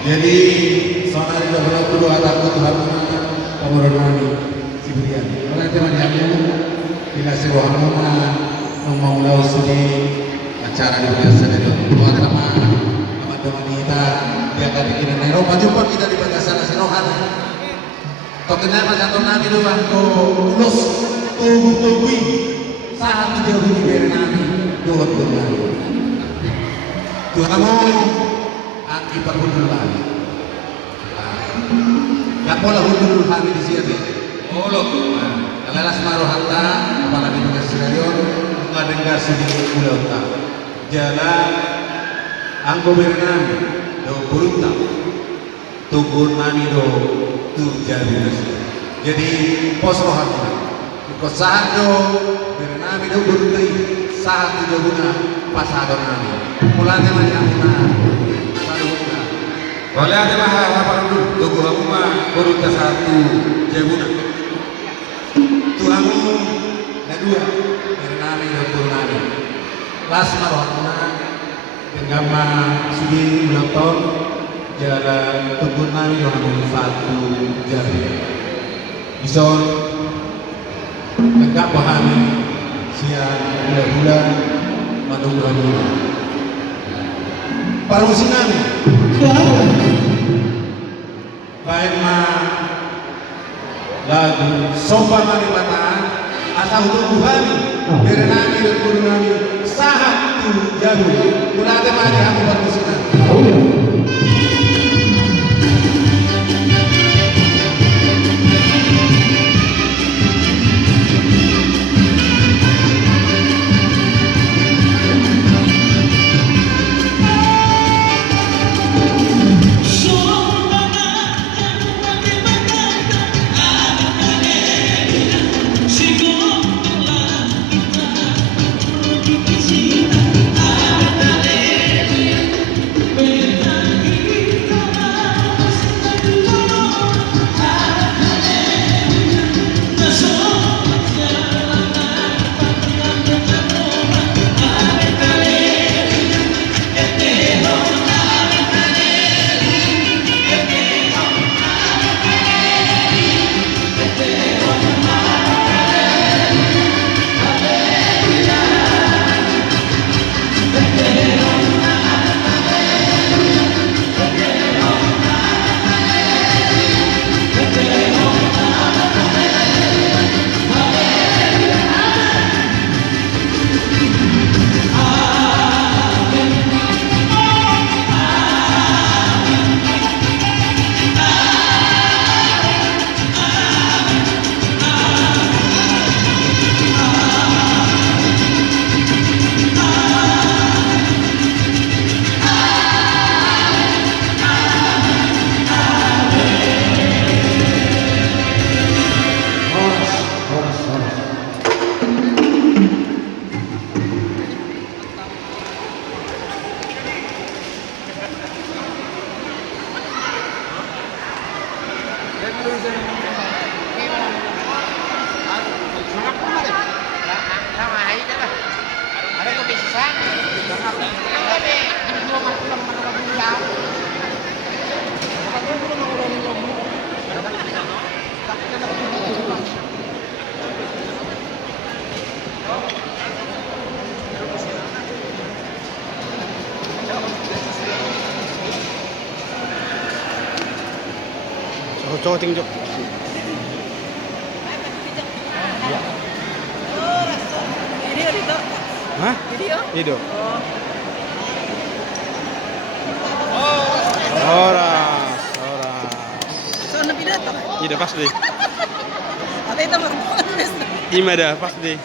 Jadi saudara dahulu kedua takut Tuhan pemerintahan Sibrian. Oleh teman jamu dikasih wahana memaulau sudi acara di biasa dari dua teman-teman kita dia akan bikin Eropa jumpa kita di batasan Sirohan. Tokennya masa tonami doang ko ulus tubuh saat jauh di Bernami dua teman. Tuhan kamu aki perhudul lagi. Gak boleh hudul lagi di sini. Boleh. Kalau semaruh harta, apalagi dengan stadion, nggak dengar sedikit pulau tak. Jalan anggo Bernami do Burunta, tugur nami do tu jadi nasi. Jadi pos rohani. Ikut saat do Bernami do Burunta, saat tu jaguna pasador nami. Mulanya macam mana? Oleh ada apa dulu? Tugu kamu mah Burunta satu jaguna. Tuhanmu kedua Bernami dan Burnami. Lasma rohana Gama sudi ulang jalan Tugu Nami yang satu jari. Bison enggak pahami siang bulan menunggu parusi nami baik mah lagu sopan mani bataan asal tumbuhan Bernami dan Burnami sahat tu jago kulate mani aku parusi nami. Coba tinggal. Video itu. Hah? Video? Video. Horas. Soalnya pidato. Iya pas deh. Apa itu merupakan? Ima dah pas deh.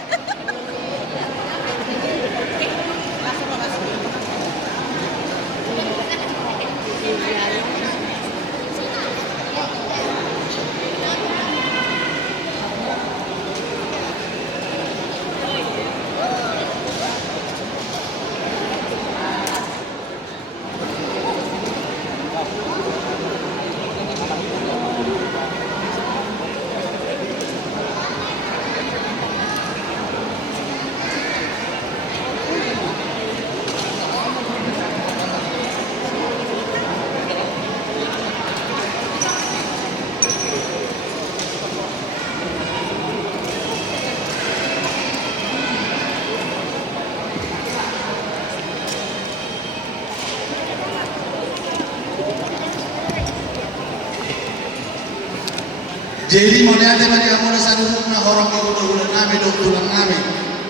Jadi mau lihat tadi kamu na saluhuk na orang yang udah nabi dong tulang nabi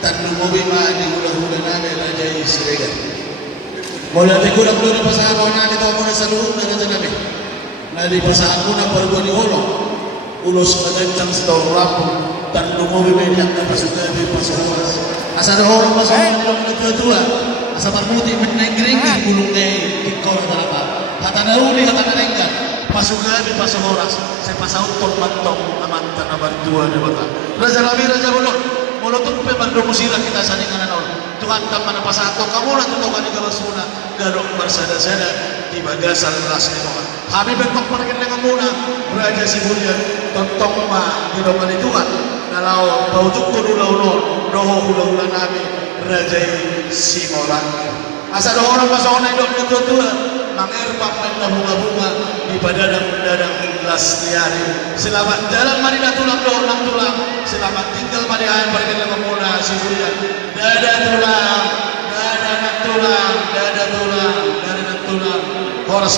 tanpa mobil mah di udah nabi raja Israel. Mau lihat aku nak dulu pasangan mau nabi tahu mau na saluhuk na raja nabi. Nah di pasangan aku nak perbuat di holong. Ulos kegancang setahun rapu tanpa mobil yang dapat sudah di pasangan. Asal orang pasangan yang tua asal bermuti menenggerengi bulung deh kikol apa. Kata dauni kata nerenggan. Pasugabi pasahoras saya pasauton bantong aman tanah berdua di bata raja nabi raja bolon molotong pe bandung sila kita saningan naon Tuhan tamana pasato kamu lah tuh kan di suna garong bersada-sada di bagasan ras ino kami bentok pergi dengan muna raja sibulian tontong ma di doman Tuhan nalau bau tukun ulau doho ulau nabi raja Simolan asa doho orang pasahona hidup tua mengerbak main bunga-bunga di padang-padang Lestiari. Selamat jalan Madinah tulang tulang. Selamat tinggal Madinah pergi dengan muna sibulian. Dada tulang. Horas.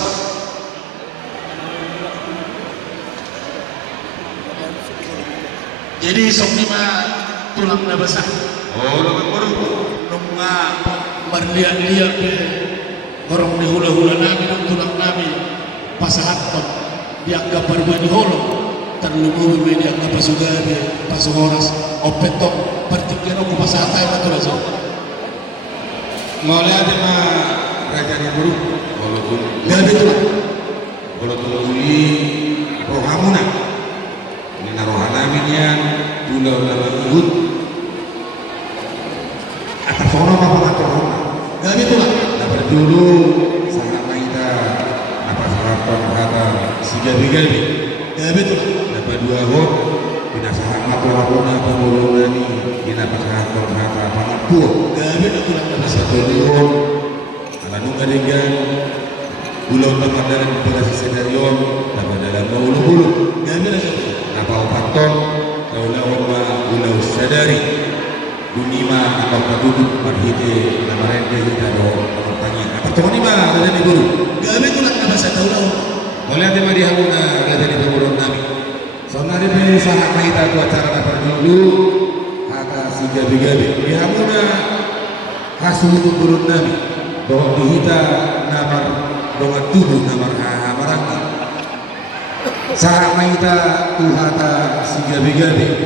Jadi sok lima tulang na basah. Oh, lebih baru. Nunga berliat-liat orang di hula-hula nabi dan tulang nabi pasahaton dianggap berbani holong terlalu bumi dianggap pasugabi pasuhoras opetok pertikian aku pasahatan yang betul aja mau lihat mah raja yang buruk walaupun gabi tuh walaupun uli rohamuna ini narohana minyan ulah ikut atas orang apa rohana gabi tuh dapat dulu sangat kita apa sarapan kata si gabi gabi tuh dapat dua hot tidak sangat lapor apa bolonani kita apa sarapan kata apa ngapur gabi tuh satu hot ala nunga dengan bulan tempat dalam bagasi sedarion dapat dalam bulu gabi aja apa opaton kaulah ulau sadari dunima atau kaduduk marhite nama rende kita do tanya apa tuh ni mah ada di guru gabi tuh nak bahasa tahu lah boleh ada mah dia huna ada di guru nabi sonari be sahat kita tu acara dapat dulu kata si gabi dia huna hasil untuk guru nabi bahwa dihita namar dongat tubuh namar hamarang sahat kita tu kata si gabi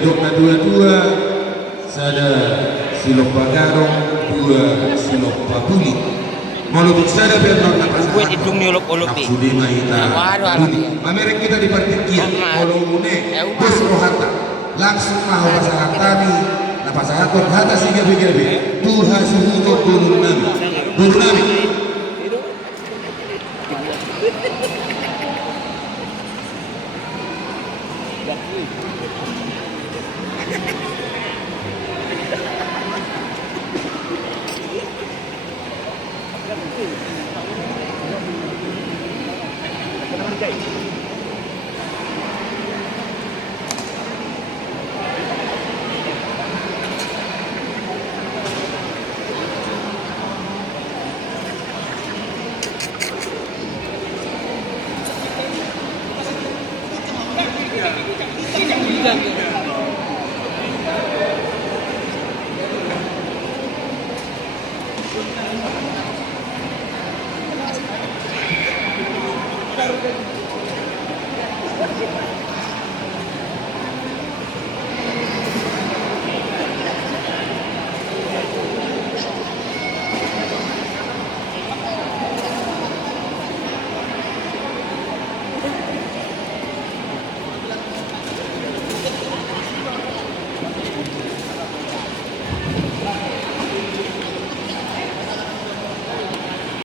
dok na dua sada silok bagarong dua silok papuli malubuk sada biar nak Buat hidung ni olok-olok ni. maksudnya mahita Amerik kita di partikian kalau une bos rohata langsung mahu pasangan kami na pasangan hata si gabi tuha suhuto guru nabi